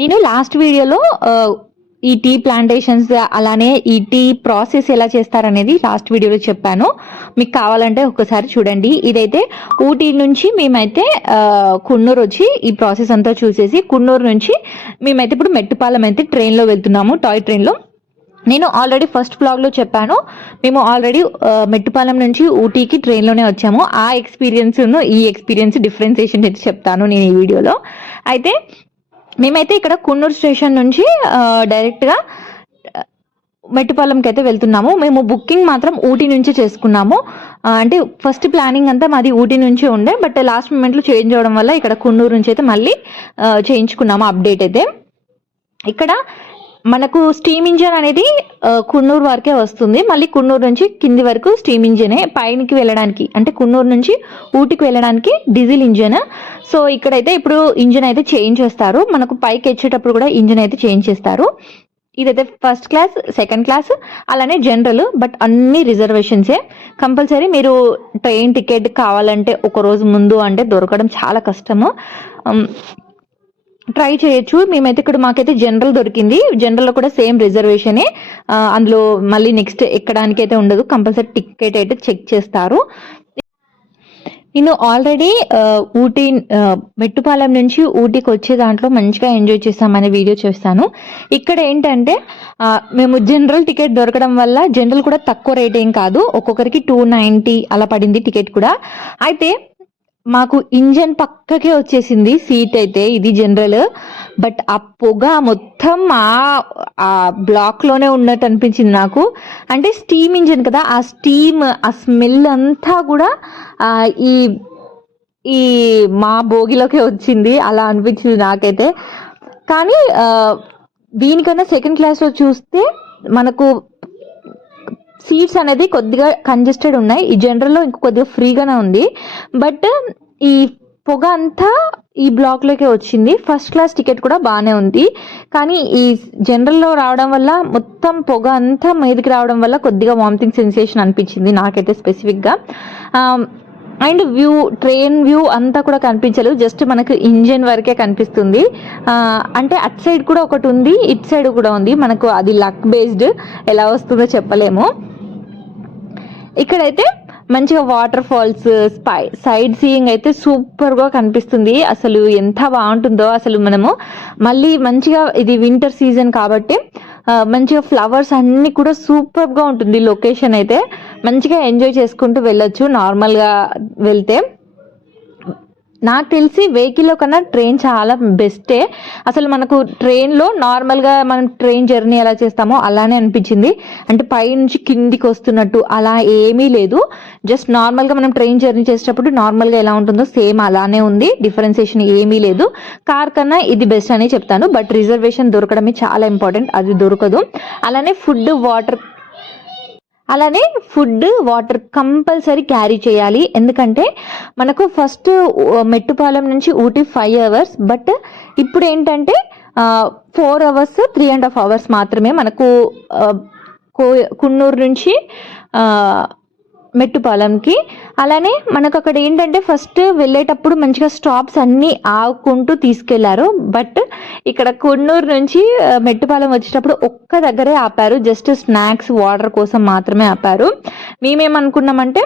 నేను లాస్ట్ వీడియోలో ఈ టీ ప్లాంటేషన్స్ అలానే ఈ టీ ప్రాసెస్ ఎలా చేస్తారనేది లాస్ట్ వీడియోలో చెప్పాను. మీకు కావాలంటే ఒక్కసారి చూడండి. ఇదైతే ఊటీ నుంచి మేమైతే కున్నూరు వచ్చి ఈ ప్రాసెస్ అంతా చూసేసి కున్నూరు నుంచి మేమైతే ఇప్పుడు మెట్టుపాలెం అయితే ట్రైన్లో వెళ్తున్నాము, టాయ్ ట్రైన్లో. నేను ఆల్రెడీ ఫస్ట్ బ్లాగ్లో చెప్పాను, మేము ఆల్రెడీ మెట్టుపాలెం నుంచి ఊటీకి ట్రైన్లోనే వచ్చాము. ఆ ఎక్స్పీరియన్స్ ఈ ఎక్స్పీరియన్స్ డిఫరెన్సియేషన్ అయితే చెప్తాను నేను ఈ వీడియోలో. అయితే మేమైతే ఇక్కడ కున్నూరు స్టేషన్ నుంచి డైరెక్ట్గా మెట్టుపాలెంకి అయితే వెళ్తున్నాము. మేము బుకింగ్ మాత్రం ఊటీ నుంచి చేసుకున్నాము. అంటే ఫస్ట్ ప్లానింగ్ అంతా మాది ఊటీ నుంచి ఉండే, బట్ లాస్ట్ మూమెంట్లో చేంజ్ అవ్వడం వల్ల ఇక్కడ కున్నూరు నుంచి అయితే మళ్ళీ చేయించుకున్నాము అప్డేట్ అయితే. ఇక్కడ మనకు స్టీమ్ ఇంజన్ అనేది కున్నూరు వరకే వస్తుంది. మళ్ళీ కున్నూరు నుంచి కింది వరకు స్టీమ్ ఇంజనే. పైనకి వెళ్ళడానికి అంటే కున్నూరు నుంచి ఊటీకి వెళ్ళడానికి డీజిల్ ఇంజన్. సో ఇక్కడైతే ఇప్పుడు ఇంజన్ అయితే చేంజ్ చేస్తారు. మనకు పైకి వచ్చేటప్పుడు కూడా ఇంజన్ అయితే చేంజ్ చేస్తారు. ఇదైతే ఫస్ట్ క్లాస్, సెకండ్ క్లాస్, అలానే జనరల్, బట్ అన్ని రిజర్వేషన్సే. కంపల్సరీ మీరు ట్రైన్ టికెట్ కావాలంటే ఒక రోజు ముందు అంటే దొరకడం చాలా కష్టము. ట్రై చేయొచ్చు. మేమైతే ఇక్కడ మాకైతే జనరల్ దొరికింది. జనరల్లో కూడా సేమ్ రిజర్వేషనే. అందులో మళ్ళీ నెక్స్ట్ ఎక్కడానికి అయితే ఉండదు, కంపల్సరీ టికెట్ అయితే చెక్ చేస్తారు. నేను ఆల్రెడీ ఊటీ మెట్టుపాలెం నుంచి ఊటీకి వచ్చే దాంట్లో మంచిగా ఎంజాయ్ చేస్తామనే వీడియో చేస్తాను. ఇక్కడ ఏంటంటే మేము జనరల్ టికెట్ దొరకడం వల్ల, జనరల్ కూడా తక్కువ రేట్ ఏం కాదు, ఒక్కొక్కరికి 290 అలా పడింది టికెట్ కూడా. అయితే మాకు ఇంజన్ పక్కకే వచ్చేసింది సీట్ అయితే, ఇది జనరల్. బట్ ఆ పొగ మొత్తం ఆ బ్లాక్ లోనే ఉన్నట్టు అనిపించింది నాకు. అంటే స్టీమ్ ఇంజన్ కదా, ఆ స్టీమ్, ఆ స్మెల్ అంతా కూడా ఈ ఈ మా భోగిలోకే వచ్చింది, అలా అనిపించింది నాకైతే. కానీ దీనికన్నా సెకండ్ క్లాస్లో చూస్తే మనకు సీట్స్ అనేది కొద్దిగా కంజెస్టెడ్ ఉన్నాయి. ఈ జనరల్లో ఇంకో కొద్దిగా ఫ్రీగానే ఉంది. బట్ ఈ పొగ అంతా ఈ బ్లాక్లోకి వచ్చింది. ఫస్ట్ క్లాస్ టికెట్ కూడా బాగానే ఉంది, కానీ ఈ జనరల్లో రావడం వల్ల మొత్తం పొగ అంతా మీదకి రావడం వల్ల కొద్దిగా వామిటింగ్ సెన్సేషన్ అనిపించింది నాకైతే స్పెసిఫిక్గా. అండ్ వ్యూ, ట్రైన్ వ్యూ అంతా కూడా కనిపించలేదు, జస్ట్ మనకు ఇంజన్ వరకే కనిపిస్తుంది. అంటే అట్ సైడ్ కూడా ఒకటి ఉంది, ఇట్ సైడ్ కూడా ఉంది. మనకు అది లక్ బేస్డ్, ఎలా వస్తుందో చెప్పలేము. ఇక్కడైతే మంచిగా వాటర్ ఫాల్స్, సైడ్ సీయింగ్ అయితే సూపర్గా కనిపిస్తుంది. అసలు ఎంత బాగుంటుందో అసలు. మనము మళ్ళీ మంచిగా, ఇది వింటర్ సీజన్ కాబట్టి మంచిగా ఫ్లవర్స్ అన్నీ కూడా సూపర్గా ఉంటుంది లొకేషన్ అయితే. మంచిగా ఎంజాయ్ చేసుకుంటూ వెళ్ళొచ్చు నార్మల్గా వెళ్తే. నాకు తెలిసి వెహికల్లో కన్నా ట్రైన్ చాలా బెస్టే. అసలు మనకు ట్రైన్లో నార్మల్గా మనం ట్రైన్ జర్నీ ఎలా చేస్తామో అలానే అనిపించింది. అంటే పైనుంచి కిందికి వస్తున్నట్టు అలా ఏమీ లేదు. జస్ట్ నార్మల్గా మనం ట్రైన్ జర్నీ చేసేటప్పుడు నార్మల్గా ఎలా ఉంటుందో సేమ్ అలానే ఉంది, డిఫరెన్సియేషన్ ఏమీ లేదు. కార్ కన్నా ఇది బెస్ట్ అని చెప్తాను. బట్ రిజర్వేషన్ దొరకడమే చాలా ఇంపార్టెంట్, అది దొరకదు. అలానే ఫుడ్, వాటర్ కంపల్సరీ క్యారీ చేయాలి. ఎందుకంటే మనకు ఫస్ట్ మెట్టుపాలెం నుంచి ఊటీ 5 hours, బట్ ఇప్పుడు ఏంటంటే 4 hours, 3.5 hours మాత్రమే మనకు కున్నూరు నుంచి మెట్టుపాలెంకి. అలానే మనకు అక్కడ ఏంటంటే ఫస్ట్ వెళ్ళేటప్పుడు మంచిగా స్టాప్స్ అన్నీ ఆగుకుంటూ తీసుకెళ్లారు. బట్ ఇక్కడ కున్నూరు నుంచి మెట్టుపాలెం వచ్చేటప్పుడు ఒక్క దగ్గరే ఆపారు, జస్ట్ స్నాక్స్, వాటర్ కోసం మాత్రమే ఆపారు. మేమేమనుకున్నామంటే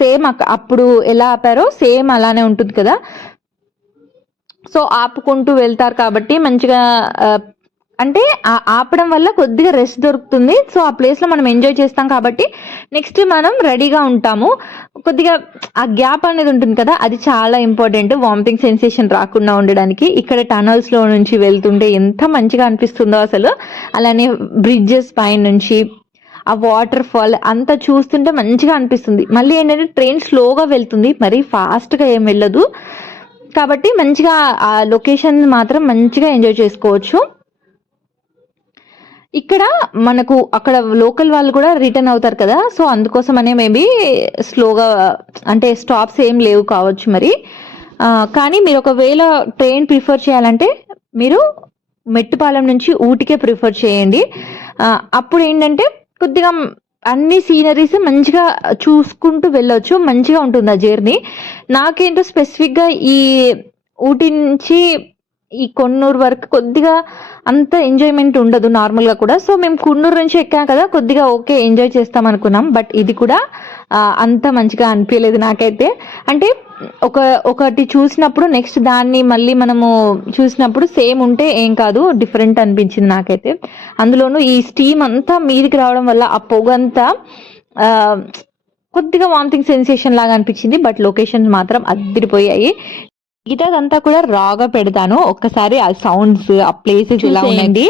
సేమ్ అప్పుడు ఎలా ఆపారో సేమ్ అలానే ఉంటుంది కదా, సో ఆపుకుంటూ వెళ్తారు కాబట్టి మంచిగా, అంటే ఆపడం వల్ల కొద్దిగా రెస్ట్ దొరుకుతుంది. సో ఆ ప్లేస్లో మనం ఎంజాయ్ చేస్తాం కాబట్టి నెక్స్ట్ మనం రెడీగా ఉంటాము. కొద్దిగా ఆ గ్యాప్ అనేది ఉంటుంది కదా, అది చాలా ఇంపార్టెంట్ వామిటింగ్ సెన్సేషన్ రాకుండా ఉండడానికి. ఇక్కడ టనల్స్లో నుంచి వెళ్తుంటే ఎంత మంచిగా అనిపిస్తుందో అసలు. అలానే బ్రిడ్జెస్ పైన నుంచి ఆ వాటర్ ఫాల్ అంతా చూస్తుంటే మంచిగా అనిపిస్తుంది. మళ్ళీ ఏంటంటే ట్రైన్ స్లోగా వెళ్తుంది, మరీ ఫాస్ట్గా ఏం వెళ్ళదు కాబట్టి మంచిగా ఆ లొకేషన్ మాత్రం మంచిగా ఎంజాయ్ చేసుకోవచ్చు. ఇక్కడ మనకు అక్కడ లోకల్ వాళ్ళు కూడా రిటర్న్ అవుతారు కదా, సో అందుకోసమనే మేబీ స్లోగా, అంటే స్టాప్స్ ఏం లేవు కావచ్చు మరి. కానీ మీరు ఒకవేళ ట్రైన్ ప్రిఫర్ చేయాలంటే మీరు మెట్టుపాలెం నుంచి ఊటీకే ప్రిఫర్ చేయండి. అప్పుడు ఏంటంటే కొద్దిగా అన్ని సీనరీస్ మంచిగా చూసుకుంటూ వెళ్ళొచ్చు, మంచిగా ఉంటుంది ఆ జర్నీ. నాకేంటో స్పెసిఫిక్గా ఈ ఊటీ నుంచి ఈ కొన్నూరు వరకు కొద్దిగా అంత ఎంజాయ్మెంట్ ఉండదు నార్మల్గా కూడా. సో మేము కున్నూరు నుంచి ఎక్కాం కదా, కొద్దిగా ఓకే ఎంజాయ్ చేస్తాం అనుకున్నాం. బట్ ఇది కూడా అంత మంచిగా అనిపించలేదు నాకైతే. అంటే ఒకటి చూసినప్పుడు నెక్స్ట్ దాన్ని మళ్ళీ మనము చూసినప్పుడు సేమ్ ఉంటే ఏం కాదు, డిఫరెంట్ అనిపించింది నాకైతే. అందులోనూ ఈ స్టీమ్ అంతా మీదికి రావడం వల్ల ఆ పొగంతా కొద్దిగా వామిటింగ్ సెన్సేషన్ లాగా అనిపించింది. బట్ లొకేషన్స్ మాత్రం అదిరిపోయాయి. మిగతాదంతా కూడా రాగా పెడతాను, ఒక్కసారి ఆ సౌండ్స్ ఆ ప్లేసెస్ ఎలా ఉండండి.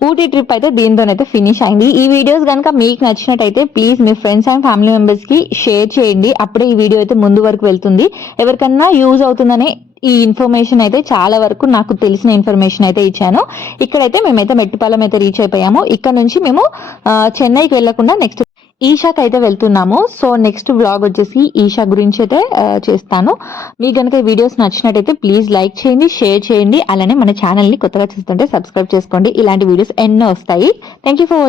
ఊటీ ట్రిప్ అయితే దీంతోనైతే ఫినిష్ అయింది. ఈ వీడియోస్ కనుక మీకు నచ్చినట్టయితే please me friends and family members కి షేర్ చేయండి. అప్పుడే ఈ వీడియో అయితే ముందు వరకు వెళ్తుంది. ఎవరికన్నా యూజ్ అవుతుందని ఈ ఇన్ఫర్మేషన్ అయితే చాలా వరకు నాకు తెలిసిన ఇన్ఫర్మేషన్ అయితే ఇచ్చాను. ఇక్కడైతే మేమైతే మెట్టిపాలెం అయితే రీచ్ అయిపోయాము. ఇక్కడ నుంచి మేము చెన్నైకి వెళ్లకుండా నెక్స్ట్ ఈషాకి అయితే వెళ్తున్నాము. సో నెక్స్ట్ వ్లాగ్ వచ్చేసి ఈషా గురించి అయితే చేస్తాను. మీకు కనుక ఈ వీడియోస్ నచ్చినట్టయితే ప్లీజ్ లైక్ చేయండి, షేర్ చేయండి. అలానే మన ఛానల్ ని కొత్తగా చూస్తుంటే సబ్స్క్రైబ్ చేసుకోండి. ఇలాంటి వీడియోస్ ఎన్నో వస్తాయి. Thank you for